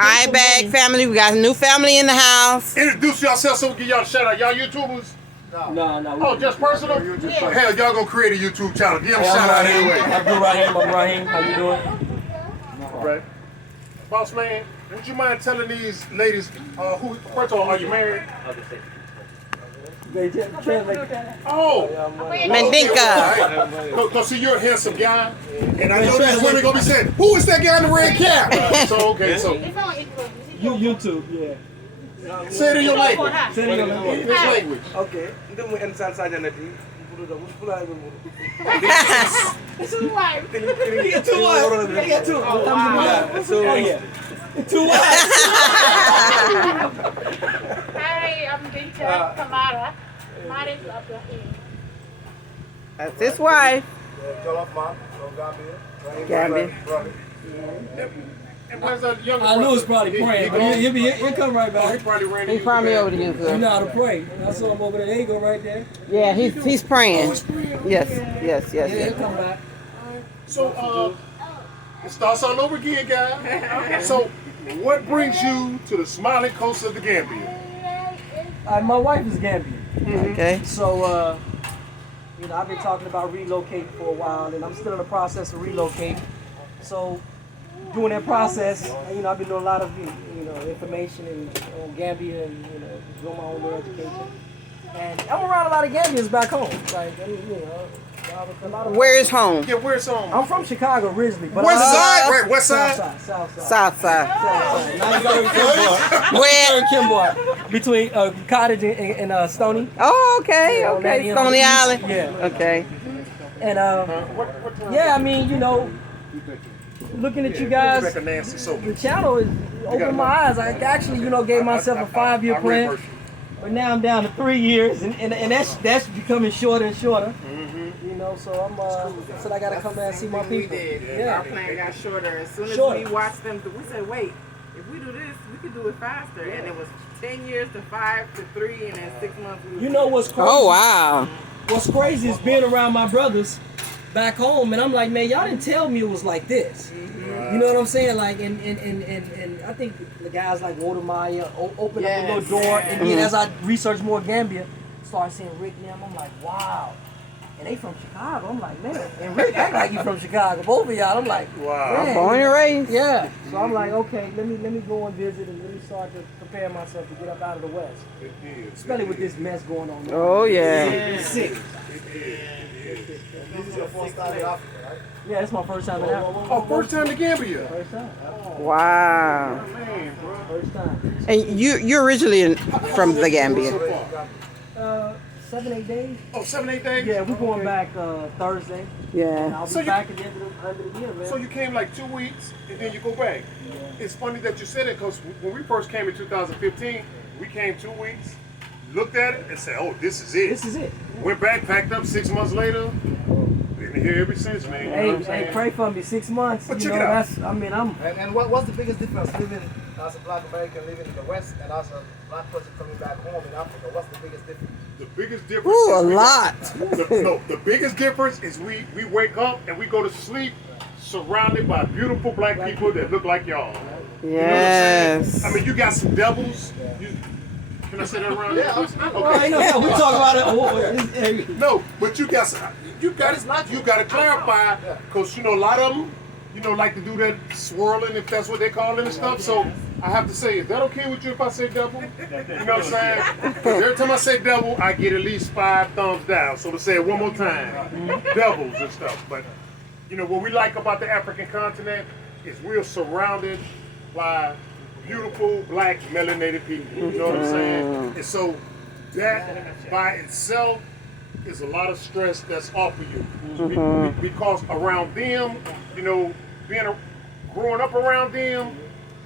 Hi, Bag family. We got a new family in the house. Introduce yourself so we give y'all a shout out. Y'all YouTubers? No. Oh, just personal? Yeah. Hell, y'all gonna create a YouTube channel. Give them a shout out anyway. Abdul Rahim, I'm Rahim. How you doing? All right. Boss man, would you mind telling these ladies, who, first of all, are you married? Oh! Mandinka. Because see, you're a handsome guy, and I know these women gonna be saying, who is that guy in the red cap? So, okay, so. YouTube, yeah. Say it in your language. Say it in your language. Which language? Okay. Itu mau ensal saja nanti. Two wives. Hi, I'm Dinka Kamara. Married to Abdulrahim. That's his wife. Gambia. And where's that younger I know brother? it's probably praying, but he'll come right Oh, he back. probably ran He's probably over there. You know how to pray. I saw him over there. There you go, right there. Yeah, he's praying. Yes. He'll come back. So, it starts all over again, guys. So, what brings you to the smiling coast of the Gambia? My wife is Gambian. Okay. So, I've been talking about relocating for a while, and I'm still in the process of relocating. So, doing that process, I've been doing a lot of, information on Gambia and, doing my own little education. And I'm around a lot of Gambians back home. Like, a lot of. Where's home? Yeah, where's home? I'm from Chicago originally, but West side? Right, West side? South side. South side. Now you go to Kimball. Where? Kimball, between Cottage and Stony. Oh, okay. Yeah, Okay. on Stony the east. Island. Yeah. Okay. And looking at you guys, Make a nasty soap. the channel has opened my eyes. I actually, gave myself a 5-year plan, but now I'm down to 3 years, and that's becoming shorter and shorter. So I'm said I gotta come down and see my people. Our plan got shorter. As soon as we watched them, we said, wait, if we do this, we could do it faster. And it was 10 years to 5 to 3, and then 6 months. You know what's crazy? Oh, wow. What's crazy is being around my brothers back home, and I'm like, man, y'all didn't tell me it was like this. You know what I'm saying? Like, and I think the guys like Walter Maya opened up a little door, and then as I researched more Gambia, started seeing Rick and them, I'm like, wow. And they from Chicago. I'm like, man. And Rick act like you from Chicago. Both of y'all. I'm like, wow. Man. Born and raised. Yeah. So I'm like, okay, let me go and visit and let me start to prepare myself to get up out of the West. Especially with this mess going on now. Oh, yeah. It's sick. This is your first time in Africa, right? Yeah, it's my first time in Africa. Oh, first time to Gambia. First time. Wow. Man, bro. First time. And you're originally from the Gambia. 7-8 days. Oh, 7-8 days? Yeah, we're going back Thursday. And Yeah. I'll be So you- back at the end of the year, man. So you came like 2 weeks, and then you go back. Yeah. It's funny that you said it, because when we first came in 2015, we came 2 weeks, looked at it, and said, oh, this is it. This is it. Went back, packed up 6 months later. Been here ever since, man. You know what I'm Hey, saying? pray for me. 6 months. But you check know, it out. I'm. And what's the biggest difference living as a black American living in the West and as a black person coming back home in Africa? What's the biggest difference? The biggest difference Ooh, a is lot. the biggest difference is we wake up and we go to sleep surrounded by beautiful black people that look like y'all. You know what I'm Yes. saying? I mean, you got some devils. Can I say that around? Yeah, Okay. Yeah, we talk about it. No, but you got to clarify, because a lot of them, like to do that swirling, if that's what they call it and stuff. So I have to say, is that okay with you if I say devil? You know what I'm saying? Because every time I say devil, I get at least 5 thumbs down. So to say it one more time, devils and stuff. But what we like about the African continent is we're surrounded by beautiful black melanated people. You know what I'm saying? And so that by itself is a lot of stress that's off of you. Because around them, growing up around them,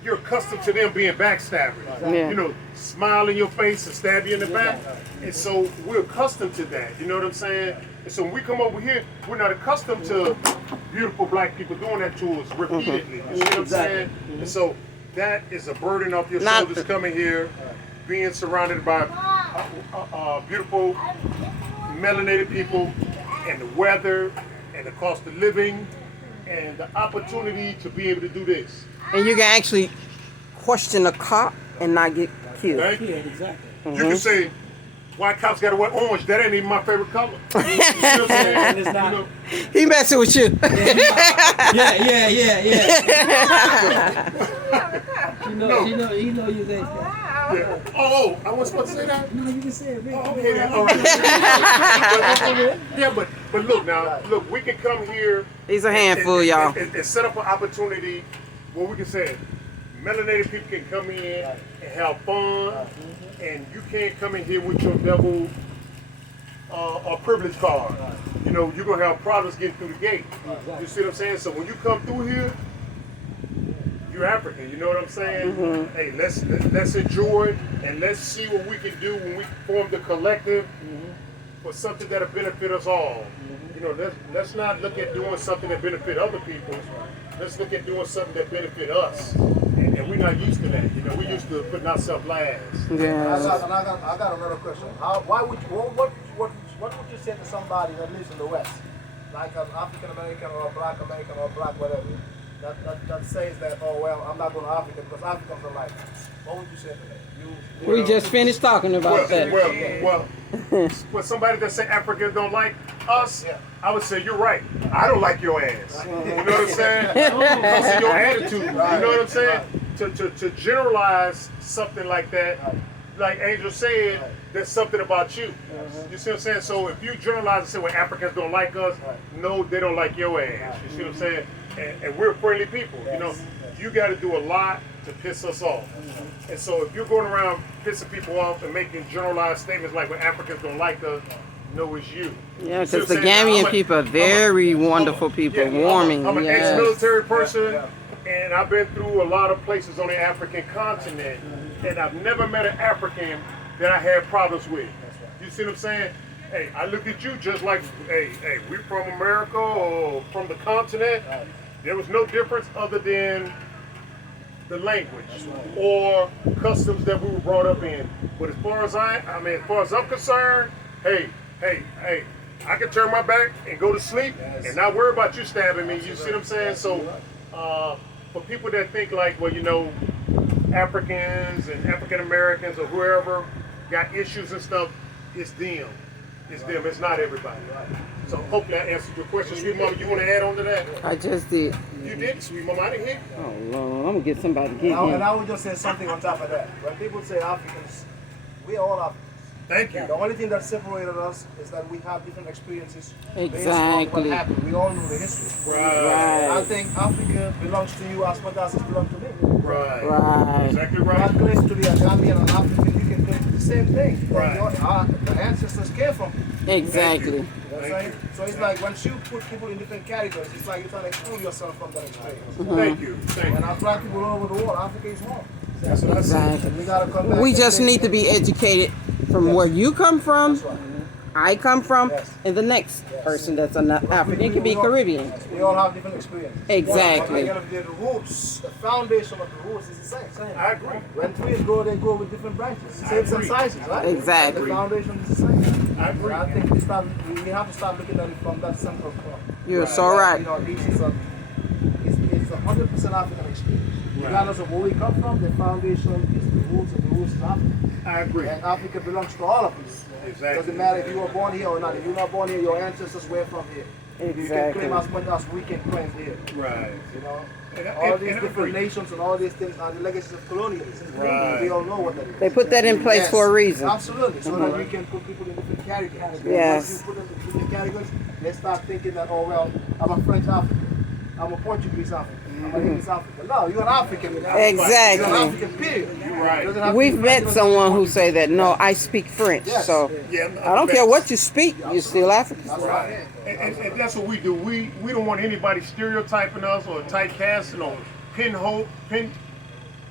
you're accustomed to them being backstabbers. Yeah. Smile in your face and stab you in the back. And so we're accustomed to that. You know what I'm saying? And so when we come over here, we're not accustomed to beautiful black people doing that to us repeatedly. You see what I'm saying? And so that is a burden off your shoulders coming here, being surrounded by beautiful melanated people, and the weather, and the cost of living, and the opportunity to be able to do this. And you can actually question a cop and not get killed. Thank Yeah, you. exactly. You can say, why cops gotta wear orange? That ain't even my favorite color. You see what I'm saying? And it's not. You know, He messing with you. Yeah. No. You know you say. yeah. Oh, I wasn't supposed to say that? No, you can say it, Rick. Oh, okay then. All right. Yeah, but look now, look, we can come here. He's a handful, y'all. And set up an opportunity where we can say, melanated people can come in and have fun, and you can't come in here with your double or privilege card. You know, you're gonna have problems getting through the gate. You see what I'm saying? So when you come through here, you're African. You know what I'm saying? Hey, let's enjoy it, and let's see what we can do when we form the collective for something that'll benefit us all. You know, let's not look at doing something that benefit other people. Let's look at doing something that benefit us. And we're not used to that. You know, we're used to putting ourselves last. Yeah. I got another question. What would you say to somebody that lives in the West, like an African American or a black American or black whatever, that says that, oh well, I'm not going to Africa because Africans are like this? What would you say to them? We just finished talking about that. Well, somebody that say Africans don't like us, I would say you're right. I don't like your ass. You know what I'm saying? Because of your attitude. You know what I'm saying? To generalize something like that, like Angel said, there's something about you. You see what I'm saying? So if you generalize and say, well, Africans don't like us, no, they don't like your ass. You see what I'm saying? And we're friendly people. You know, you got to do a lot to piss us off. And so if you're going around pissing people off and making generalized statements like, well, Africans don't like us, no, it's you. Yeah, because the Gambian people are very wonderful people, warming. I'm an yes. ex-military person, and I've been through a lot of places on the African continent, and I've never met an African that I had problems with. You see what I'm saying? Hey, I look at you just like, hey, we from America or from the continent. There was no difference other than the language or customs that we were brought up in. But as far as as far as I'm concerned, hey, I can turn my back and go to sleep and not worry about you stabbing me. You see what I'm saying? So for people that think like, well, you know, Africans and African Americans or whoever got issues and stuff, it's them. It's them. It's not everybody. So hopefully I answered your question. Sweet Mama, you want to add on to that? I just did. You did, Sweet Mama. I didn't hear you. Oh, Lord. I'm going to get somebody to get And him. I would just say something on top of that. When people say Africans, we are all Africans. Thank you. The only thing that separated us is that we have different experiences based on Exactly. what happened. We all know the history. Right. I think Africa belongs to you as much as it belongs to me. Right. Right. Exactly That right. claims to be a Gambian and African, you can claim the same thing. Right. The ancestors came from you. Exactly. You know what I'm saying? So it's like once you put people in different categories, it's like you're trying to exclude yourself from that experience. Thank you. Thank And you. as black people all over the world, Africa is home. That's what I said. Exactly. We gotta come back. We and just say- need to be educated from where you come from, That's right. I come from, Yes. and the next person that's an African. It could be Caribbean. We all have different experiences. Exactly. But at the end of the roots, the foundation of the roots is the same. I agree. When trees grow, they grow with different branches, shapes and sizes, right? Exactly. The foundation is the same. I agree. And I think we have to start looking at it from that central point. You're so right. You know, it's a 100% African experience. Regardless of where we come from, the foundation is the roots, and the roots is Africa. I agree. And Africa belongs to all of us. Exactly. Doesn't matter if you were born here or not. If you're not born here, your ancestors were from here. You can Exactly. claim as much as we can claim here. Right. You know, And all these I different agree. nations and all these things are the legacies of colonialism. Right. We all know what that is. They put that in place Yes, for a reason. Absolutely, so that we can put people in different categories. Yes. Once you put them in different categories, they start thinking that, oh well, I'm a French African, I'm a Portuguese African, I'm an English African. No, you're an African. You're an Exactly. African, period. right. Doesn't have to We've be met French, someone who say that, no, I speak French, Yes. so Yeah, I don't care what you speak, you're still African. That's right. And that's what we do. We don't want anybody stereotyping us or typecasting or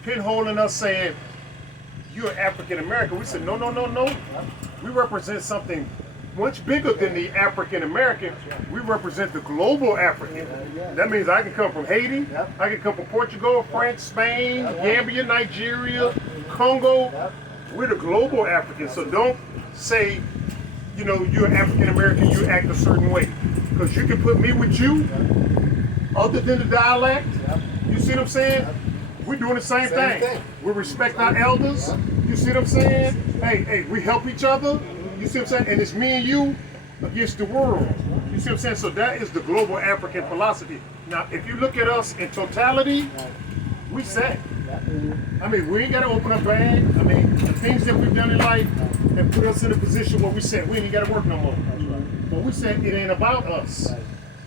pinholing us saying you're African American. We said no. We represent something much bigger than the African American. We represent the global African. That means I can come from Haiti, I can come from Portugal, France, Spain, Gambia, Nigeria, Congo. We're the global African. So don't say, you know, you're African American, you act a certain way. Because you can put me with you, other than the dialect. You see what I'm saying? We're doing the same thing. We respect our elders. You see what I'm saying? Hey, we help each other. You see what I'm saying? And it's me and you against the world. You see what I'm saying? So that is the global African philosophy. Now, if you look at us in totality, we set. I mean, we ain't got to open a bag. I mean, the things that we've done in life have put us in a position where we said we ain't got to work no more. But we said it ain't about us.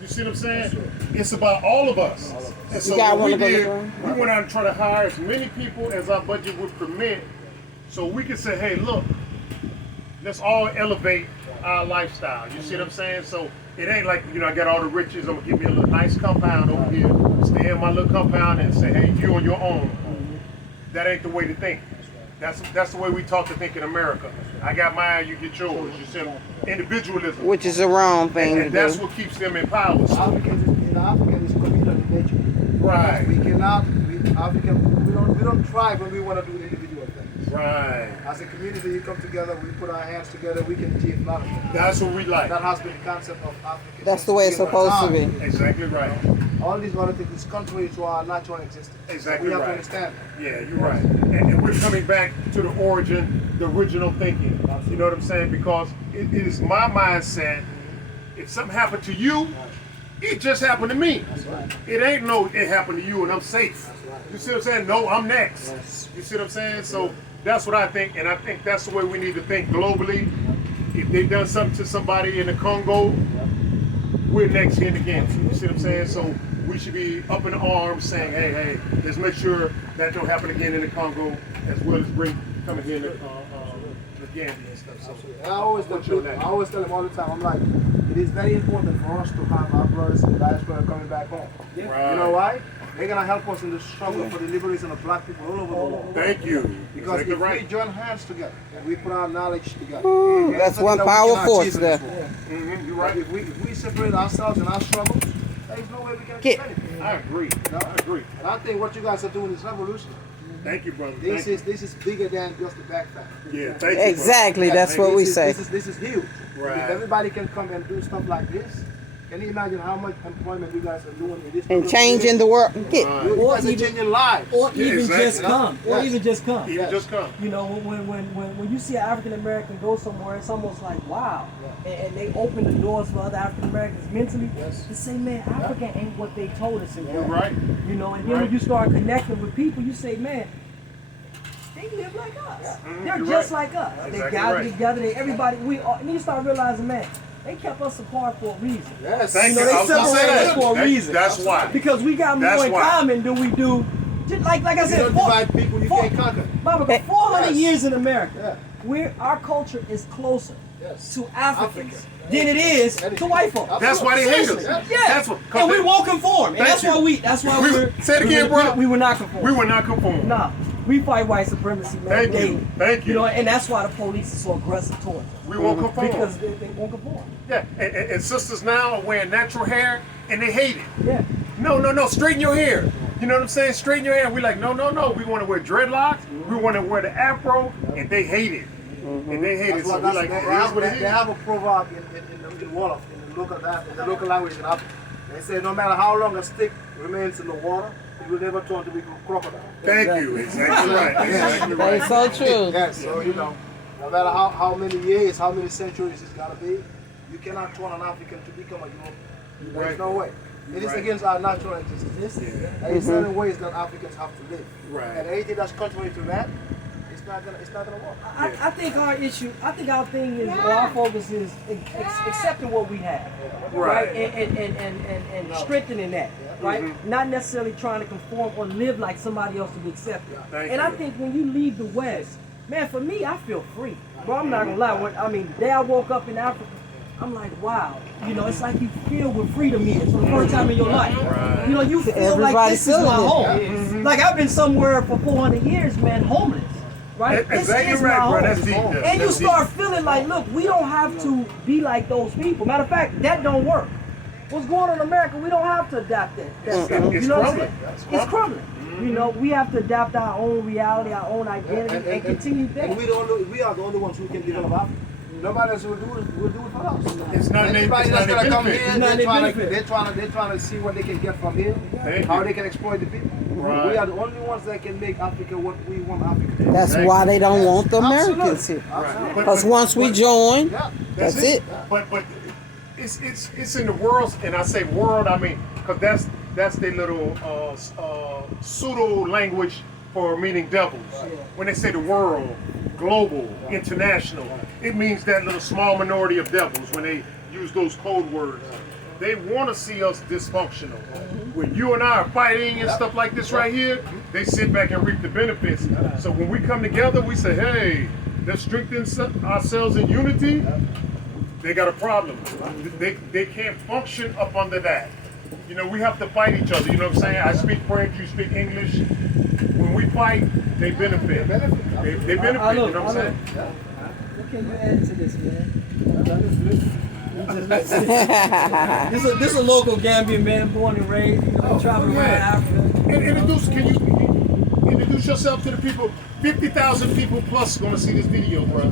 You see what I'm saying? It's about all of us. And so what we did, we went out and tried to hire as many people as our budget would permit, so we could say, hey, look, let's all elevate our lifestyle. You see what I'm saying? So it ain't like, I got all the riches, I'm gonna give me a little nice compound over here, stay in my little compound and say, hey, you on your own. That ain't the way to think. That's the way we talk to think in America. I got mine, you get yours. You see, individualism. Which is the wrong thing and that's what keeps them in power. So. African is communal in nature. Right. We cannot, we don't thrive when we want to do individual things. Right. As a community, we come together, we put our hands together, we can achieve a lot of things. That's what we like. That has been the concept of Africa. That's the way it's supposed to be. Exactly right. All these other things is contrary to our natural existence. Exactly we have right. to understand that. Yeah, you're right. And we're coming back to the origin, the original thinking. You know what I'm saying? Because it is my mindset, if something happened to you, it just happened to me. It ain't no it happened to you and I'm safe. You see what I'm saying? No, I'm next. You see what I'm saying? So that's what I think, and I think that's the way we need to think globally. If they've done something to somebody in the Congo, we're next here again. You see what I'm saying? So we should be up in arms saying, hey, let's make sure that don't happen again in the Congo, as well as coming here in the Gambia and stuff. So and I always tell them all the time, I'm like, it is very important for us to have our brothers in the diaspora coming back home. Yeah. Right. You know why? They're going to help us in the struggle for the liberation of black people all over the world. Thank you. Because exactly if we join hands together and we put our knowledge together, that's one power force there. You're right. If we separate ourselves and our struggles, there's no way we can achieve anything. I agree. I agree. And I think what you guys are doing is revolutionary. Thank you, brother. This is bigger than just the backpack. Yeah, thank you. Exactly, that's what we say. This is huge. Right. If everybody can come and do stuff like this, can you imagine how much employment you guys are doing in this? And changing the world. You guys are changing lives. Or Yeah, even exactly. just come. Or even just come. Even just come. You know, when you see an African American go somewhere, it's almost like wow. And they open the doors for other African Americans mentally. To say, man, Africa ain't what they told us it was. You're right. You know, and then when you start connecting with people, you say, man, they live like us. They're You're just right. like us. Exactly They gather right. together. Everybody, and you start realizing, man, they kept us apart for a reason. Yes. Thank You know, you. they I was gonna say separated us that. for a reason. That's why. Because we got That's more in why. common than we do. Just like I You said, don't divide people, you can't conquer. Baba, 400 Yes. years in America, our culture is closer to Africans Africa. than it is to white folks. That's why they hate us. Yeah, That's what. and we won't conform, and Thank that's you. why we're. Say it again, bro. We will not conform. We will not conform. Nah, we fight white supremacy, man. Thank daily. you. Thank you. You know, and that's why the police is so aggressive towards us. We won't conform. Because they won't conform. Yeah, and sisters now are wearing natural hair, and they hate it. Yeah. No, straighten your hair. You know what I'm saying? Straighten your hair. We're like, no. We want to wear dreadlocks. We want to wear the afro, and they hate it. And they hate it. So we're like, they here's what it is. have a proverb in Wolof, in the local language in Africa. They say no matter how long a stick remains in the water, it will never turn to be a crocodile. Thank you. Exactly right. Exactly right. That's so true. Yes, so no matter how many years, how many centuries it's gotta be, you cannot turn an African to become a European. There's no way. It is against our natural existence. There is certain ways that Africans have to live. Right. And anything that's contrary to that, it's not gonna work. I think our thing is, or our focus is accepting what we have, right? And strengthening that, right? Not necessarily trying to conform or live like somebody else to be accepted. Thank I you. think when you leave the West, man, for me, I feel free. Bro, I'm not gonna lie. The day I woke up in Africa, I'm like, wow. You know, it's like you feel with freedom here for the first time in your life. Right. You know, you feel like Everybody this is my feeling it. home. Like I've been somewhere for 400 years, man, homeless. Right? Exactly This is right, my bro. home. That's deep. And you start feeling like, look, we don't have to be like those people. Matter of fact, that don't work. What's going on in America, we don't have to adapt that stuff. It's You know what I'm crumbling. saying? It's crumbling. You know, we have to adapt our own reality, our own identity, and continue that. And we are the only ones who can develop Africa. Nobody else will do it for us. It's not Anybody it's that's not gonna come benefit. here, they're trying to see what they can get from here, Thank how you. they can exploit the people. Right. We are the only ones that can make Africa what we want Africa to be. That's why they don't want the Americans here. Right. Because once we join, Yeah. that's it. But it's in the world, and I say world, I mean, because that's their little pseudo language for meaning devils. When they say the world, global, international, it means that little small minority of devils. When they use those code words, they want to see us dysfunctional. When you and I are fighting and stuff like this right here, they sit back and reap the benefits. So when we come together, we say, hey, let's strengthen ourselves in unity. They got a problem. They can't function up under that. You know, we have to fight each other. You know what I'm saying? I speak French, you speak English. When we fight, they benefit. They benefit, you know what I'm saying? What can you add to this, man? This is a local Gambian man, born and raised, traveling around Africa. Can you introduce yourself to the people? 50,000 people plus going to see this video, bro.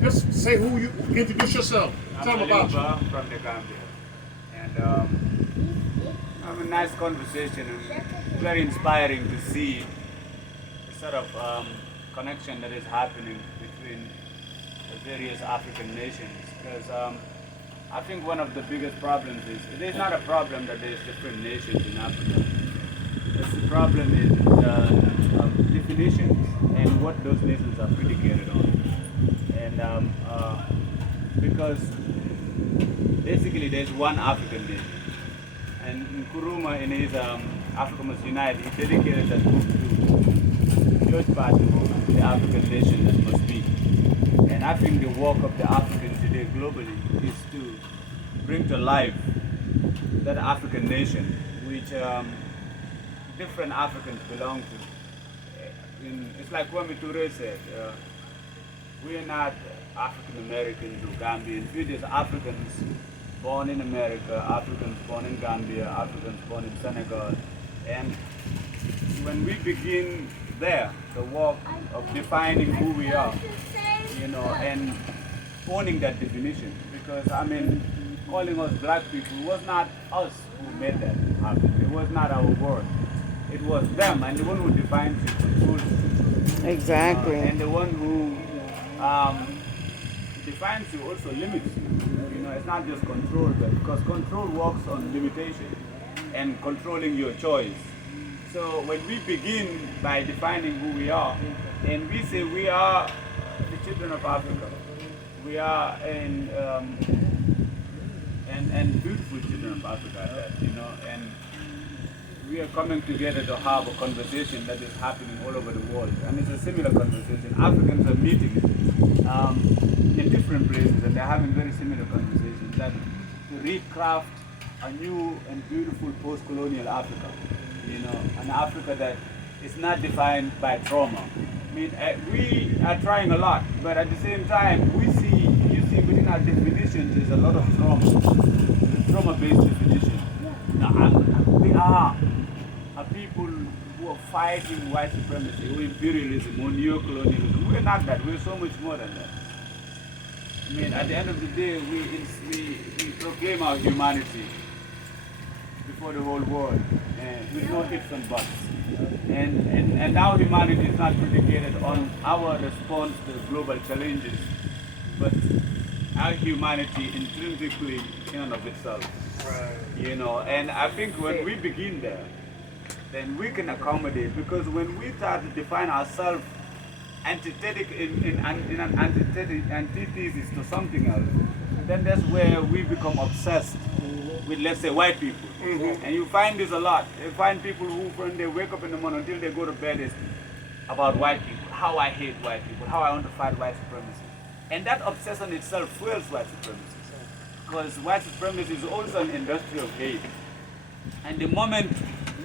Just say who you, introduce yourself. Tell them about you. From the Gambia. And have a nice conversation and very inspiring to see the sort of connection that is happening between the various African nations. Because I think one of the biggest problems is, it is not a problem that there's different nations in Africa. The problem is definitions and what those nations are predicated on. And because basically there's one African nation. And Nkrumah in his Africa Must Unite, he dedicated that book to George Patton, the African nation that must be. And I think the work of the Africans today globally is to bring to life that African nation which different Africans belong to. It's like Kwame Ture said, we are not African Americans or Gambians, we're just Africans born in America, Africans born in Gambia, Africans born in Senegal. And when we begin there, the work of defining who we are, you know, and owning that definition, because I mean, calling us black people was not us who made that happen. It was not our word. It was them, and the one who defines it, controls it. Exactly. And the one who defines you also limits you. You know, it's not just control, but because control works on limitation and controlling your choice. So when we begin by defining who we are, and we say we are the children of Africa, we are and beautiful children of Africa at that, you know, and we are coming together to have a conversation that is happening all over the world, and it's a similar conversation. Africans are meeting in different places, and they're having very similar conversations that to recraft a new and beautiful post-colonial Africa, you know, an Africa that is not defined by trauma. I mean, we are trying a lot, but at the same time, you see within our definitions, there's a lot of trauma-based definition. Now, we are a people who are fighting white supremacy, or imperialism, or neo-colonialism. We're not that, we're so much more than that. I mean, at the end of the day, we proclaim our humanity before the whole world, with no ifs and buts. And our humanity is not predicated on our response to global challenges, but our humanity intrinsically in and of itself. Right. You know, and I think when we begin there, then we can accommodate, because when we start to define ourselves antithetic in an antithesis to something else, then that's where we become obsessed with, let's say, white people. Mm-hmm. And you find this a lot. You find people who, when they wake up in the morning until they go to bed, is about white people, how I hate white people, how I want to fight white supremacy. And that obsession itself fuels white supremacy. Because white supremacy is also an industrial hate. And the moment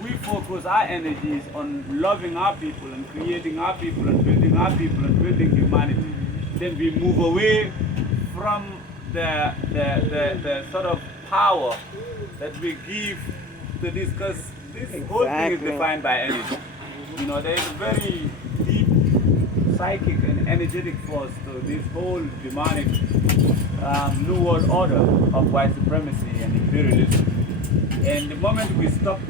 we focus our energies on loving our people and creating our people and building our people and building humanity, then we move away from the sort of power that we give to this, because this whole thing is defined by energy. You know, there is a very deep psychic and energetic force to this whole demonic New World Order of white supremacy and imperialism. And the moment we stop,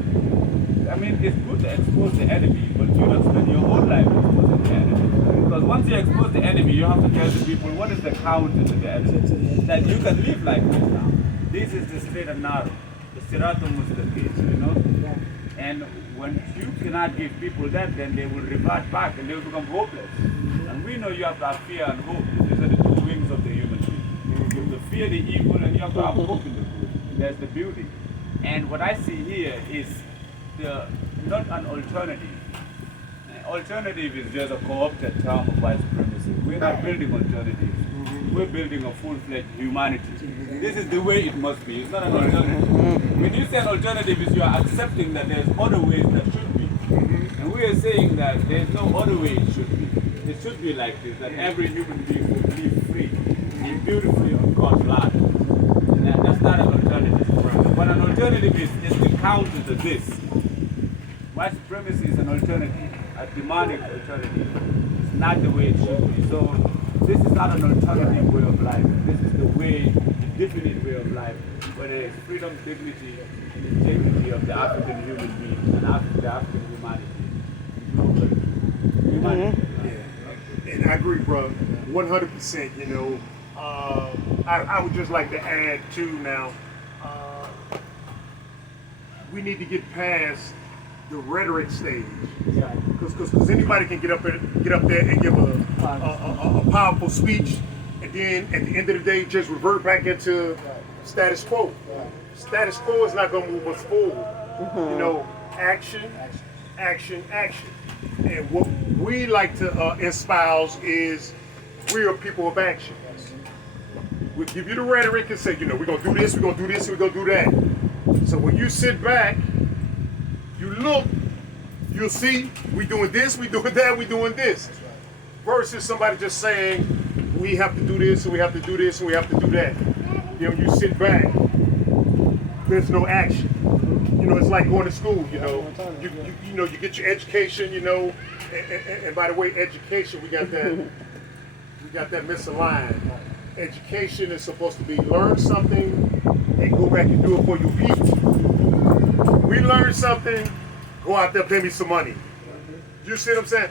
I mean, it's good to expose the enemy, but you don't spend your whole life exposing the enemy. Because once you expose the enemy, you have to tell the people what is the counter to the enemy. That you can live like this now. This is the straight and narrow, the siratum mustaqim, you know? And when you cannot give people that, then they will revert back and they will become hopeless. And we know you have to have fear and hope. These are the two wings of the human being. You have to fear the evil and you have to have hope in the good. That's the beauty. And what I see here is not an alternative. An alternative is just a co-opted term of white supremacy. We're not building alternatives. We're building a full-fledged humanity. This is the way it must be. It's not an alternative. When you say an alternative, is you are accepting that there's other ways that should be. And we are saying that there's no other way it should be. It should be like this, that every human being will live free, live beautifully on God's land. And that's not an alternative. What an alternative is the counter to this. White supremacy is an alternative, a demonic alternative. It's not the way it should be. So this is not an alternative way of life. This is the way, the definite way of life, where there is freedom, dignity, and integrity of the African human being and the African humanity. Humanity. Yeah. And I agree, bro, 100%. You know, I would just like to add too. Now, we need to get past the rhetoric stage, because anybody can get up there and give a powerful speech, and then at the end of the day just revert back into status quo. Status quo is not going to move us forward. You know, action, action, action. And what we like to espouse is we are people of action. We give you the rhetoric and say, you know, we're going to do this, we're going to do this, we're going to do that. So when you sit back, you look, you'll see we doing this, we doing that, we doing this. Versus somebody just saying, we have to do this, and we have to do this, and we have to do that. You know, you sit back, there's no action. You know, it's like going to school, you know. You know, you get your education, you know, and by the way, education, we got that misaligned. Education is supposed to be learn something and go back and do it for your people. We learn something, go out there, pay me some money. You see what I'm saying?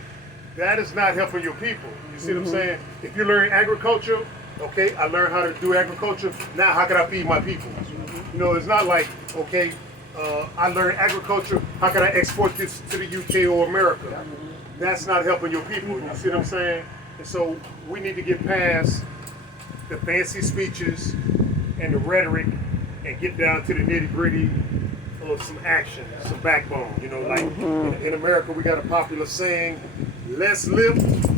That is not helping your people. You see what I'm saying? If you learn agriculture, okay, I learned how to do agriculture. Now, how can I feed my people? You know, it's not like, okay, I learned agriculture. How can I export this to the UK or America? That's not helping your people. You see what I'm saying? And so we need to get past the fancy speeches and the rhetoric and get down to the nitty-gritty of some action, some backbone. You know, like in America, we got a popular saying, less lift,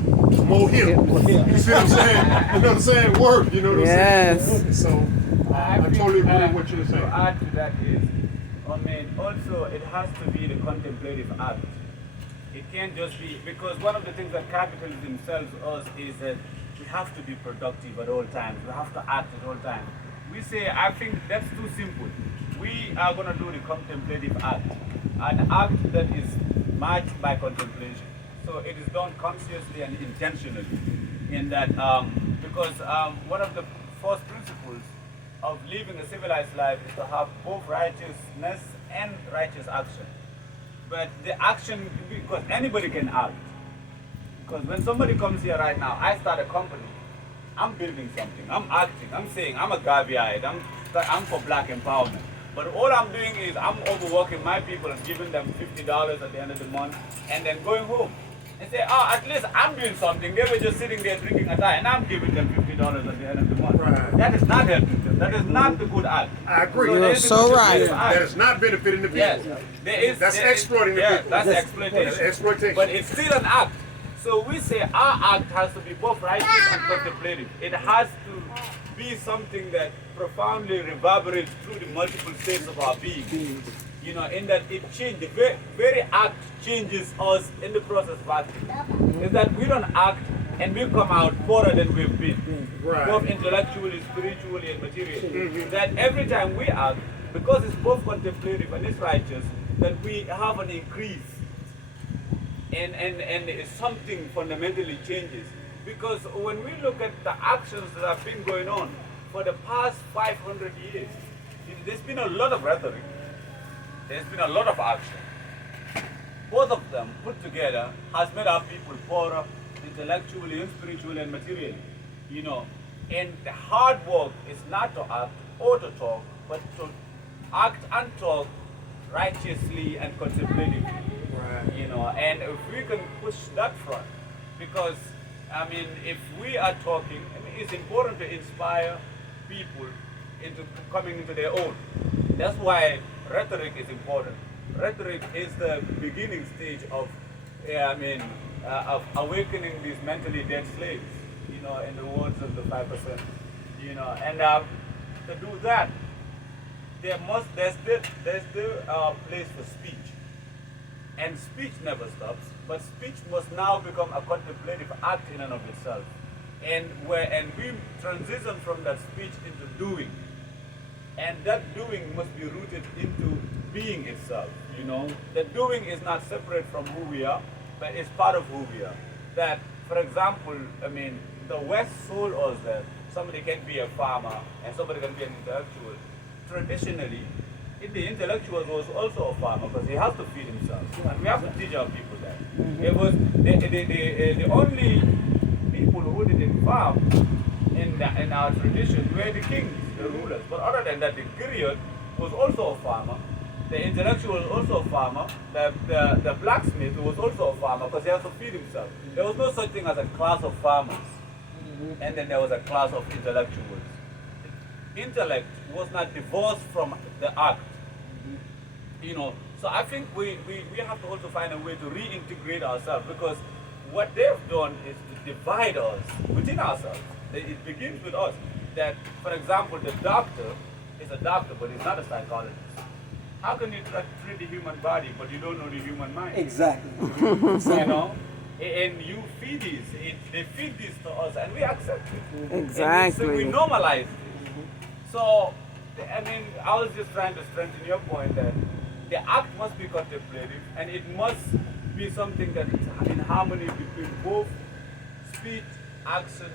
more hip. You see what I'm saying? You know what I'm saying? Work, you know what I'm saying? So I totally agree with what you're saying. To add to that is, I mean, also it has to be the contemplative act. It can't just be, because one of the things that capitalism sells us is that we have to be productive at all times. We have to act at all times. We say, I think that's too simple. We are going to do the contemplative act, an act that is marked by contemplation. So it is done consciously and intentionally. In that, because one of the first principles of living a civilized life is to have both righteousness and righteous action. But the action, because anybody can act. Because when somebody comes here right now, I start a company, I'm building something, I'm acting, I'm saying I'm a Gambiaite, I'm for black empowerment. But all I'm doing is I'm overworking my people and giving them $50 at the end of the month and then going home. And say, oh, at least I'm doing something. They were just sitting there drinking a tie and I'm giving them $50 at the end of the month. Right. That is not helping them. That is not the good act. I agree. You're so right. That is not benefiting the people. Yes. That's exploiting the people. That's exploitation. That's exploitation. But it's still an act. So we say our act has to be both righteous and contemplative. It has to be something that profoundly reverberates through the multiple states of our being. You know, in that it changes, the very act changes us in the process of acting. Is that we don't act and we come out poorer than we've been, both intellectually, spiritually, and materially. That every time we act, because it's both contemplative and it's righteous, that we have an increase. And something fundamentally changes. Because when we look at the actions that have been going on for the past 500 years, there's been a lot of rhetoric. There's been a lot of action. Both of them put together has made our people poorer intellectually, spiritually, and materially. You know, and the hard work is not to act or to talk, but to act and talk righteously and contemplatively. Right. You know, and if we can push that front, because I mean, if we are talking, I mean, it's important to inspire people into coming into their own. That's why rhetoric is important. Rhetoric is the beginning stage of, of awakening these mentally dead slaves. You know, in the words of the 5%. You know, and to do that, there's still a place for speech. And speech never stops, but speech must now become a contemplative act in and of itself. And we transition from that speech into doing. And that doing must be rooted into being itself, you know. The doing is not separate from who we are, but it's part of who we are. That, for example, I mean, the West sold us that somebody can be a farmer and somebody can be an intellectual. Traditionally, the intellectual was also a farmer because he has to feed himself. And we have to teach our people that. It was the only people who didn't farm in our tradition were the kings, the rulers. But other than that, the griot was also a farmer. The intellectual was also a farmer. The blacksmith was also a farmer because he has to feed himself. There was no such thing as a class of farmers. And then there was a class of intellectuals. Intellect was not divorced from the act. You know, so I think we have to also find a way to reintegrate ourselves, because what they've done is to divide us within ourselves. It begins with us. That, for example, the doctor is a doctor, but he's not a psychologist. How can you treat the human body, but you don't know the human mind? Exactly. You know? And you feed this, they feed this to us, and we accept it. Exactly. And we normalize it. So, I mean, I was just trying to strengthen your point that the act must be contemplative, and it must be something that is in harmony between both speech, action,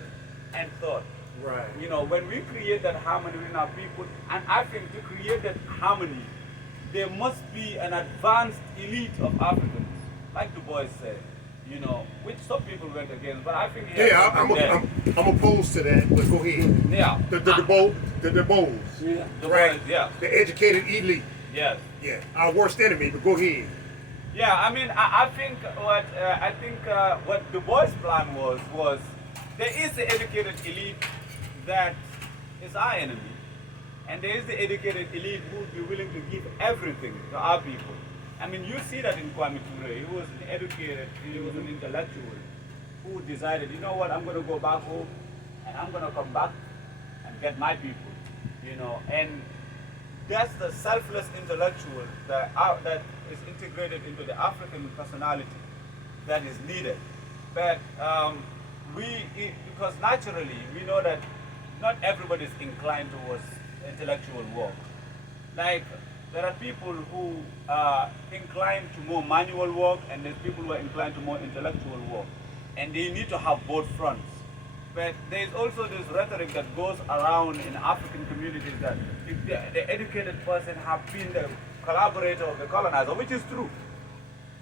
and thought. Right. You know, when we create that harmony within our people, and I think to create that harmony, there must be an advanced elite of Africans, like Du Bois said. You know, which some people went against, but I think I'm opposed to that. But go ahead. Yeah. The Bows. Yeah. Right. Yeah. The educated elite. Yes. Yeah. Our worst enemy. But go ahead. Yeah. I mean, I think what Du Bois' plan was there is the educated elite that is our enemy, and there is the educated elite who would be willing to give everything to our people. I mean, you see that in Kwame Ture. He was an educated, he was an intellectual who decided, you know what, I'm going to go back home and I'm going to come back and get my people, you know. And that's the selfless intellectual that is integrated into the African personality that is needed. But because naturally, we know that not everybody is inclined towards intellectual work. Like, there are people who are inclined to more manual work, and there's people who are inclined to more intellectual work. And they need to have both fronts. But there's also this rhetoric that goes around in African communities that the educated person has been the collaborator of the colonizer, which is true.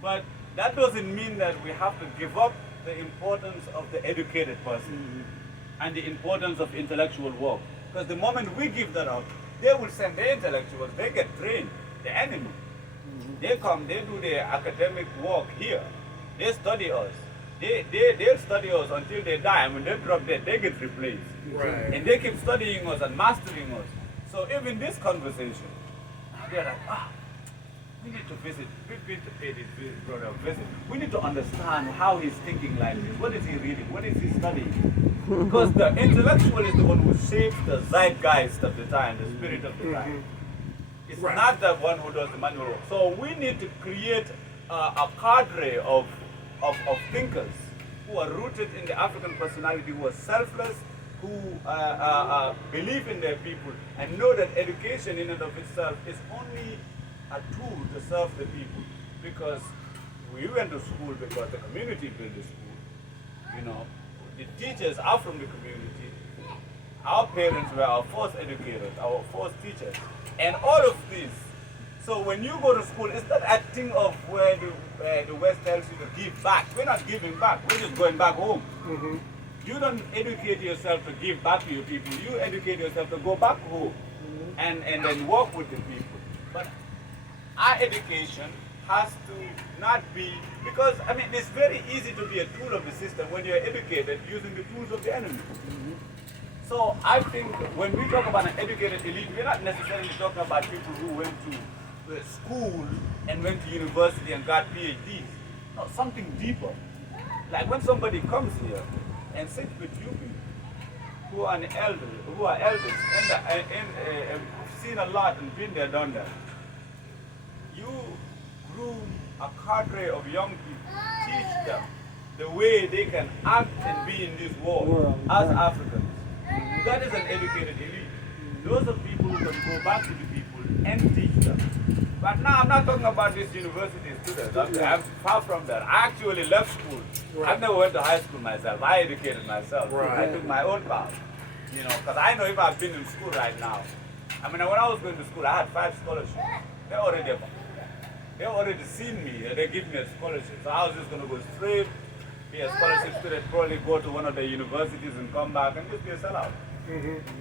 But that doesn't mean that we have to give up the importance of the educated person and the importance of intellectual work. Because the moment we give that up, they will send their intellectuals, they get trained, the enemy. They come, they do their academic work here. They study us. They'll study us until they die, and when they drop dead, they get replaced. Right. And they keep studying us and mastering us. So even this conversation, they're like, we need to visit, we need to pay this brother a visit. We need to understand how he's thinking like this. What is he reading? What is he studying? Because the intellectual is the one who shapes the zeitgeist of the time, the spirit of the time. It's not the one who does the manual work. So we need to create a cadre of thinkers who are rooted in the African personality, who are selfless, who believe in their people, and know that education in and of itself is only a tool to serve the people. Because we went to school because the community built the school. You know, the teachers are from the community. our parents were our first educators, our first teachers, and all of this. So when you go to school, it's not a thing of where the West tells you to give back. We're not giving back. We're just going back home. You don't educate yourself to give back to your people. You educate yourself to go back home and then work with the people. But our education has to not be, because I mean it's very easy to be a tool of the system when you're educated using the tools of the enemy. So I think when we talk about an educated elite, we're not necessarily talking about people who went to school and went to university and got PhDs. No, something deeper. Like when somebody comes here and sits with you people who are elders and seen a lot and been there, done that. You groom a cadre of young people, teach them the way they can act and be in this world as Africans. That is an educated elite. Those are people who can go back to the people and teach them. But now I'm not talking about these university students. I'm far from that. I actually left school. I never went to high school myself. I educated myself. I took my own path. You know, because I know if I've been in school right now. I mean, when I was going to school, I had 5 scholarships. They already seen me. They give me a scholarship. So I was just going to go straight, be a scholarship student, probably go to one of the universities and come back and just be a sellout.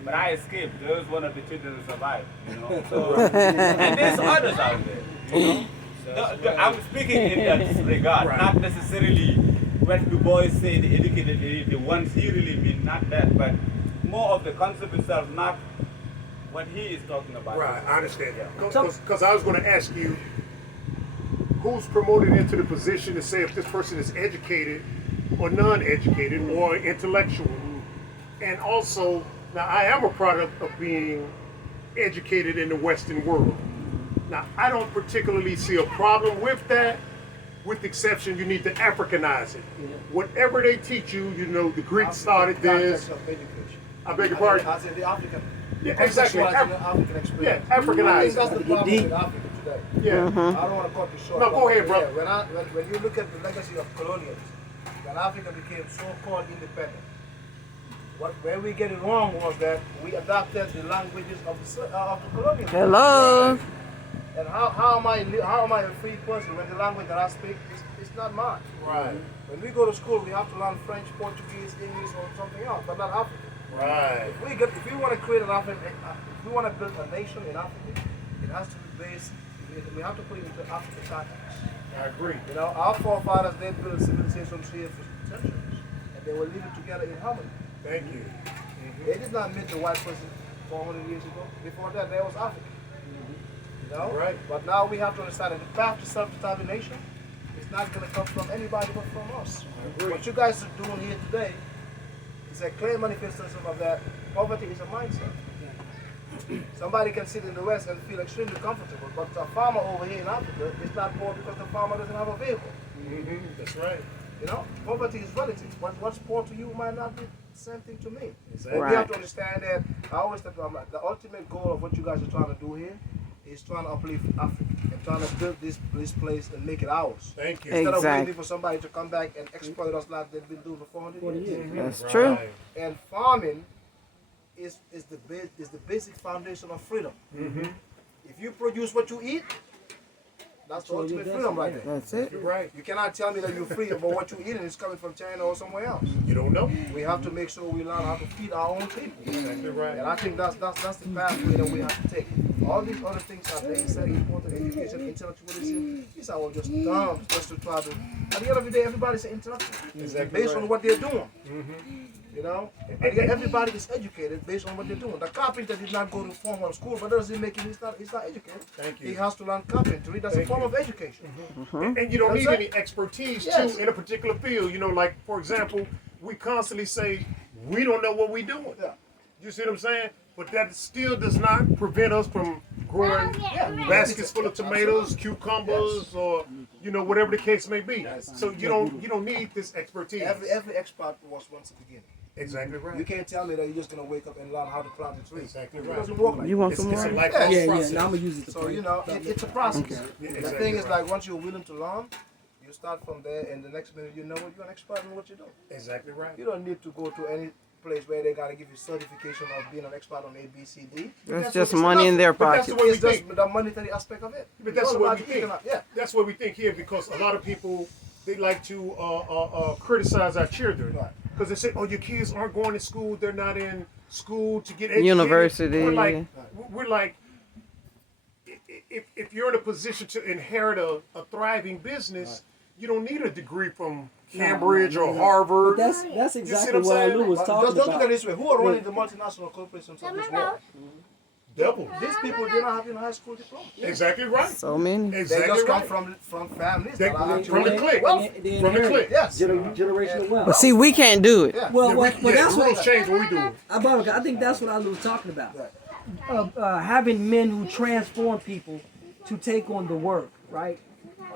But I escaped. There was one of the children who survived, you know. So, and there's others out there, you know. I'm speaking in that regard, not necessarily when Du Bois say the educated elite, the ones he really mean, not that, but more of the concept itself, not what he is talking about. Right, I understand that. Because I was going to ask you, who's promoted into the position to say if this person is educated or non-educated or intellectual? And also, now I am a product of being educated in the Western world. Now, I don't particularly see a problem with that, with the exception you need to Africanize it. Whatever they teach you, you know, the Greeks started this. I beg your pardon? I said the African. Yeah, exactly. African experience. Yeah, Africanized. That's the problem with Africa today. Yeah. I don't want to cut you short. No, go ahead, bro. Yeah, when you look at the legacy of colonialism, when Africa became so-called independent, where we get it wrong was that we adopted the languages of the colonialists. Hello. And how am I a free person when the language that I speak is not mine? Right. When we go to school, we have to learn French, Portuguese, English, or something else, but not African. Right. If we want to create an African, if we want to build a nation in Africa, it has to be based. We have to put it into African context. I agree. You know, our forefathers, they built civilizations here for centuries, and they were living together in harmony. Thank you. They did not meet the white person 400 years ago. Before that, there was Africa. You know? Right. But now we have to understand that the path to self-determination is not going to come from anybody but from us. What you guys are doing here today is a clear manifestation of that poverty is a mindset. Somebody can sit in the West and feel extremely comfortable, but a farmer over here in Africa is not poor because the farmer doesn't have a vehicle. That's right. You know, poverty is relative. What's poor to you might not be the same thing to me. Exactly. We have to understand that I always think the ultimate goal of what you guys are trying to do here is trying to uplift Africa and trying to build this place and make it ours. Thank you. Instead of Exactly. waiting for somebody to come back and exploit us like they've been doing for 400 years. That's true. Right. And farming is the basic foundation of freedom. If you produce what you eat, that's the ultimate freedom right there. That's it. You're right. You cannot tell me that you're free about what you're eating is coming from China or somewhere else. You don't know? We have to make sure we learn how to feed our own people. Exactly right. And I think that's the pathway that we have to take. All these other things are very important. Education, intellectualism, these are all just terms just to try to. At the end of the day, everybody's an intellectual. Exactly Based right. on what they're doing. You know? And yet everybody is educated based on what they're doing. The carpenter did not go to formal school, but that doesn't make him, he's not educated. Thank you. He has to learn carpentry. That's a form of education. And you don't need That's any expertise Yes. too in a particular field. You know, like for example, we constantly say we don't know what we're doing. Yeah. You see what I'm saying? But that still does not prevent us from growing baskets full of tomatoes, cucumbers, or you know whatever the case may be. So you don't need this expertise. Every expert was once a beginner. Exactly right. You can't tell me that you're just gonna wake up and learn how to plant a tree. Exactly It right. doesn't work like You that. want It's, some it's a more? lifelong Yeah, process. now I'm gonna use it to So pray. you know, it's a process. Yeah, The exactly thing is right. like once you're willing to learn, you start from there, and the next minute you know you're an expert in what you do. Exactly right. You don't need to go to any place where they gotta give you certification of being an expert on A, B, C, D. That's just money in their But that's pocket. the way we It's just think. the monetary aspect of it. But that's It's the all way about we think. Yeah. That's what we think here because a lot of people they like to criticize our children Right. because they say, "Oh, your kids aren't going to school. They're not in school to get educated." University. We're like, if you're in a position to inherit a thriving business, you don't need a degree from Cambridge or Harvard. But that's You see exactly what I'm what saying? Lou was But talking just look at about. it this way: who are running the multinational corporations of this world? Double. These people do not have even high school diploma. Exactly right. So many. They Exactly just come right. from families They- that are from actually the clique. wealthy. They From the inherit clique. Yes. generational wealth. But see, we can't do it. Yeah. Well, Yeah, but that's the rules what change what we do. I think that's what I was talking about. Having men who transform people to take on the work, right,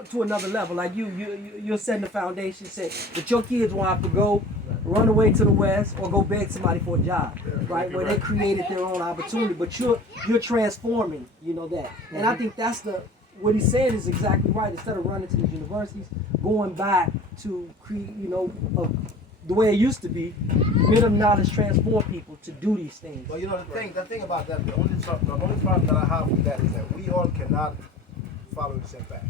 to another level. Like you're setting the foundation, say that your kids won't have to go run away to the West or go beg somebody for a job, right, where they created their own opportunity. But you're transforming, that, and I think that's what he's saying is exactly right. Instead of running to these universities, going back to create, the way it used to be, men of knowledge transform people to do these things. But the thing about that, the only problem that I have with that is that we all cannot follow the same path.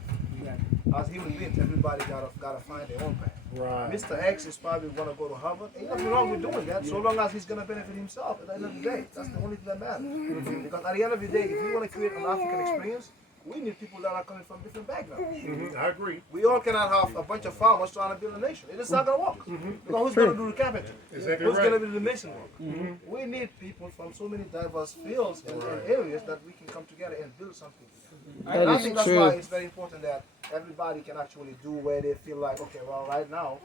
As human beings, everybody gotta find their own path. Right. Mr. X is probably gonna go to Harvard. Ain't nothing wrong with doing that, so long as he's gonna benefit himself at the end of the day. That's the only thing that matters. Because at the end of the day, if we want to create an African experience, we need people that are coming from different backgrounds. I agree. We all cannot have a bunch of farmers trying to build a nation. It is not gonna work. Because who's gonna do the carpentry? Exactly Who's right. gonna do the mason work? We need people from so many diverse fields and areas that we can come together and build something. And I That think is that's why true. it's very important that everybody can actually do where they feel like, okay, well, right now,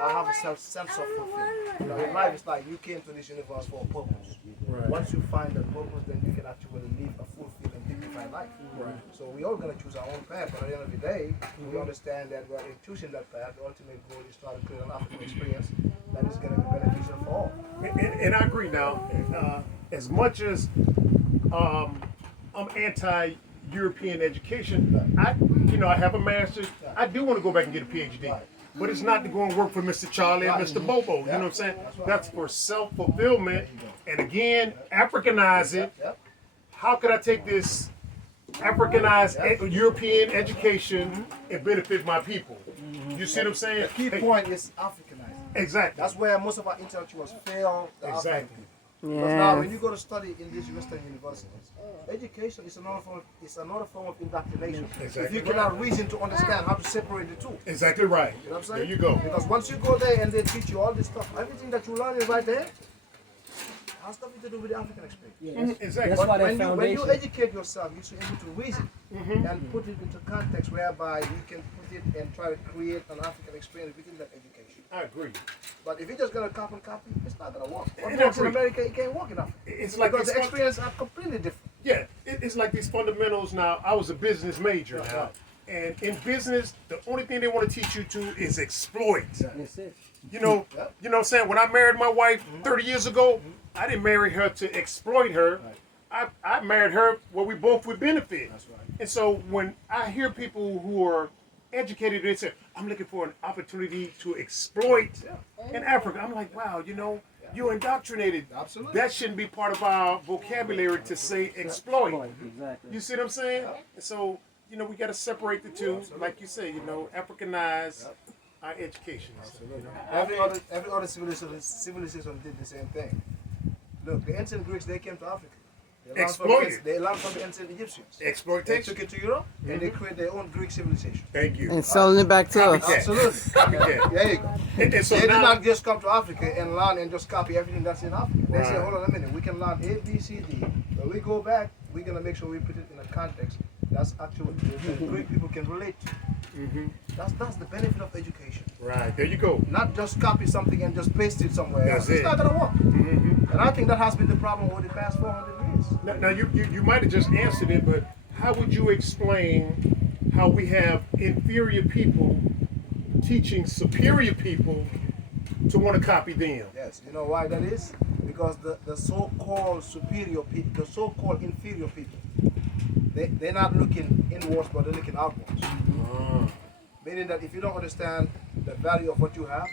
I have a sense of fulfillment. In life, it's like you came to this universe for a purpose. Right. Once you find that purpose, then you can actually live a fulfilled and dignified life. Right. So we all gonna choose our own path, but at the end of the day, we understand that we're in choosing that path. The ultimate goal is to try to create an African experience that is gonna be beneficial for all. And I agree now. As much as I'm anti-European education, I have a master's. I do want to go back and get a PhD. But it's not to go and work for Mr. Charlie and Mr. Bobo. You know what I'm saying? That's for self-fulfillment. And again, Africanize it. How could I take this Africanized European education and benefit my people? You see what I'm saying? The key point is Africanizing. Exactly. That's where most of our intellectuals fail the African Exactly. people. Because now, Yeah. when you go to study in these Western universities, education is another form of indoctrination. Exactly If you right. cannot reason to understand how to separate the two. Exactly right. You know what I'm saying? There you go. Because once you go there and they teach you all this stuff, everything that you learn is right there, has nothing to do with the African experience. Yeah, that's, Exactly. that's why that When you foundation. educate yourself, you should be able to reason and put it into context whereby you can put it and try to create an African experience within that education. I agree. But if you're just gonna copy, it's not gonna work. What And I works in agree. America, it can't work in Africa. It's like Because this the experience are completely different. Yeah, it's like these fundamentals now. I was a business major now. And in business, the only thing they want to teach you to is exploit. That's it. You know what I'm saying? When I married my wife 30 years ago, I didn't marry her to exploit her. I married her where we both would benefit. That's right. And so when I hear people who are educated, they say, I'm looking for an opportunity to exploit in Africa. I'm like, wow, you're indoctrinated. Absolutely. That shouldn't be part of our vocabulary to say exploit. Exactly. You see what I'm saying? And so, we got to separate the two. Like you say, Africanize our education. Every other civilization did the same thing. Look, the ancient Greeks, they came to Africa. Exploited. They learned from the ancient Egyptians. They Exploitation. took it to Europe and they created their own Greek civilization. Thank you. And selling it back to us. Copycat. Absolutely. Copycat. There you go. And so They did now, not just come to Africa and learn and just copy everything that's in Africa. They Right. said, hold on a minute, we can learn A, B, C, D. When we go back, we're going to make sure we put it in a context that's actually the Greek people can relate to. That's the benefit of education. right, there you go. Not just copy something and just paste it somewhere That's else. It's it. not going to work. And I think that has been the problem over the past 400 years. Now you might have just answered it, but how would you explain how we have inferior people teaching superior people to want to copy them? Yes, you know why that is? Because the so-called superior people, the so-called inferior people, they're not looking inwards, but they're looking outwards. Meaning that if you don't understand the value of what you have,